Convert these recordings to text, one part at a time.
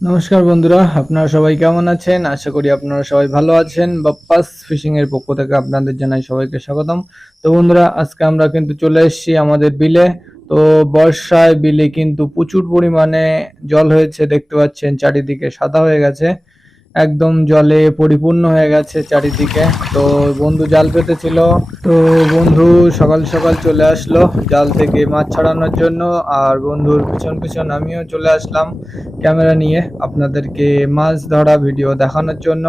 নমস্কার বন্ধুরা, আপনারা সবাই কেমন আছেন? আশা করি আপনারা সবাই ভালো আছেন। বাপ্পাস ফিশিং এর পক্ষ থেকে আপনাদের জানাই সবাইকে স্বাগতম। তো বন্ধুরা, আজকে আমরা কিন্তু চলে এসেছি আমাদের বিলে। তো বর্ষায় বিলে কিন্তু প্রচুর পরিমাণে জল হয়েছে, দেখতে পাচ্ছেন চারিদিকে সাদা হয়ে গেছে, একদম জলে পরিপূর্ণ হয়ে গেছে চারিদিকে। তো বন্ধু জাল পেতেছিল, তো বন্ধু সকাল সকাল চলে আসলো জাল থেকে মাছ ছাড়ানোর জন্য। আর বন্ধুর পিছন পিছন আমিও চলে আসলাম ক্যামেরা নিয়ে আপনাদেরকে মাছ ধরা ভিডিও দেখানোর জন্য।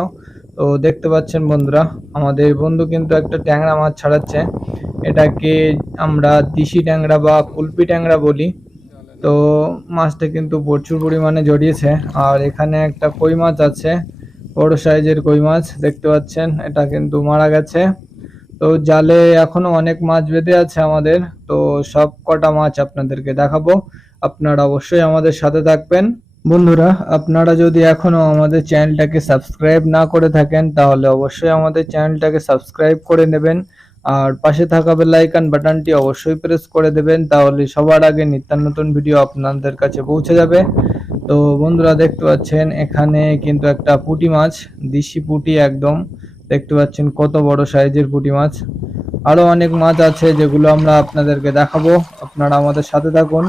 তো দেখতে পাচ্ছেন বন্ধুরা, আমাদের বন্ধু কিন্তু একটা ট্যাংরা মাছ ছাড়াচ্ছে। এটাকে আমরা দিশি ট্যাংরা বা কুলপি ট্যাংরা বলি। তো মাছটা কিন্তু প্রচুর পরিমাণে জড়িয়েছে। আর এখানে একটা কই মাছ আছে, বড় সাইজের কই মাছ দেখতে পাচ্ছেন, এটা কিন্তু মারা গেছে। তো জালে এখনো অনেক মাছ বেঁধে আছে আমাদের। তো সব কটা মাছ আপনাদেরকে দেখাবো, আপনারা অবশ্যই আমাদের সাথে থাকবেন। বন্ধুরা, আপনারা যদি এখনো আমাদের চ্যানেলটাকে সাবস্ক্রাইব না করে থাকেন তাহলে অবশ্যই আমাদের চ্যানেলটাকে সাবস্ক্রাইব করে নেবেন। আর পাশে থাকা বেল আইকন বাটনটি অবশ্যই প্রেস করে দেবেন, তাহলে সবার আগে নিত্য নতুন ভিডিও আপনাদের কাছে পৌঁছে যাবে। তো বন্ধুরা, দেখতে পাচ্ছেন এখানে কিন্তু একটা পুঁটি মাছ, দেশি পুঁটি একদম, দেখতে পাচ্ছেন কত বড় সাইজের পুঁটি মাছ। আরো অনেক মাছ আছে যেগুলো আমরা আপনাদেরকে দেখাবো, আপনারা আমাদের সাথে থাকুন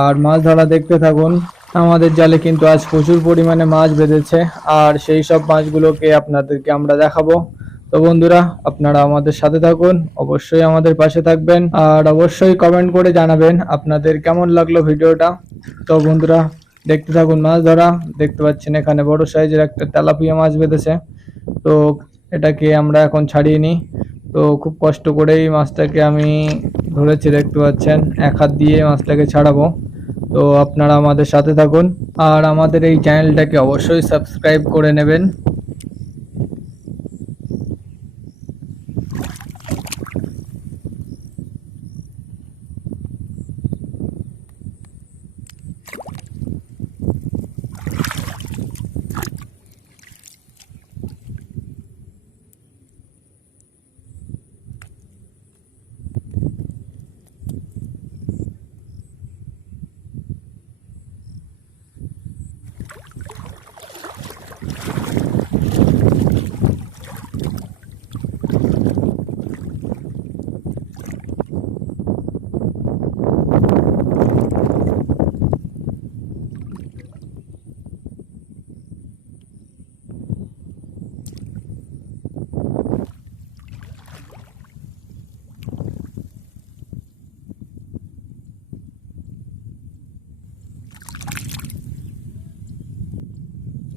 আর মাছ ধরা দেখতে থাকুন। আমাদের জালে কিন্তু আজ প্রচুর পরিমাণে মাছ বেঁধেছে, আর সেই সব মাছগুলোকে আপনাদেরকে আমরা দেখাবো। তো বন্ধুরা, আপনারা আমাদের সাথে থাকুন, অবশ্যই আমাদের পাশে থাকবেন, আর অবশ্যই কমেন্ট করে জানাবেন আপনাদের কেমন লাগলো ভিডিওটা। তো বন্ধুরা, দেখতে থাকুন মাছ ধরা। দেখতে পাচ্ছেন এখানে বড় সাইজের একটা তেলাপিয়া মাছ বেঁধেছে। তো এটাকে আমরা এখন ছাড়িয়ে নিই। তো খুব কষ্ট করেই মাছটাকে আমি ধরেছি, দেখতে পাচ্ছেন এক হাত দিয়ে মাছটাকে ছাড়াবো। তো আপনারা আমাদের সাথে থাকুন আর আমাদের এই চ্যানেলটাকে অবশ্যই সাবস্ক্রাইব করে নেবেন।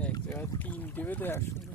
এক জায়গায় তিনটে বেঁধে একসঙ্গে।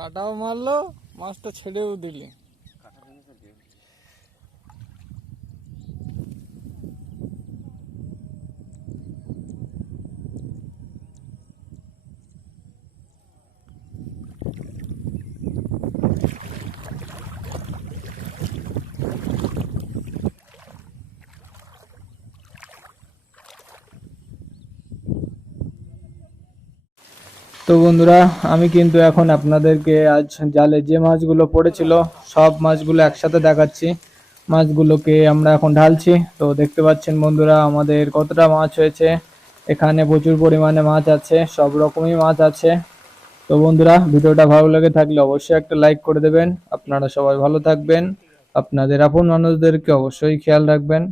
কাটাও মারলো, মাছটা ছেড়েও দিলি। তো বন্ধুরা, আমি কিন্তু এখন আপনাদেরকে আজ জালে যে মাছগুলো পড়েছিল সব মাছগুলো একসাথে দেখাচ্ছি। মাছগুলোকে আমরা এখন ঢালছি। তো দেখতে পাচ্ছেন বন্ধুরা আমাদের কতটা মাছ হয়েছে। এখানে প্রচুর পরিমাণে মাছ আছে, সব রকমই মাছ আছে। তো বন্ধুরা, ভিডিওটা ভালো লেগে থাকলে অবশ্যই একটা লাইক করে দেবেন। আপনারা সবাই ভালো থাকবেন, আপনাদের আপন মানুষদেরকে অবশ্যই খেয়াল রাখবেন।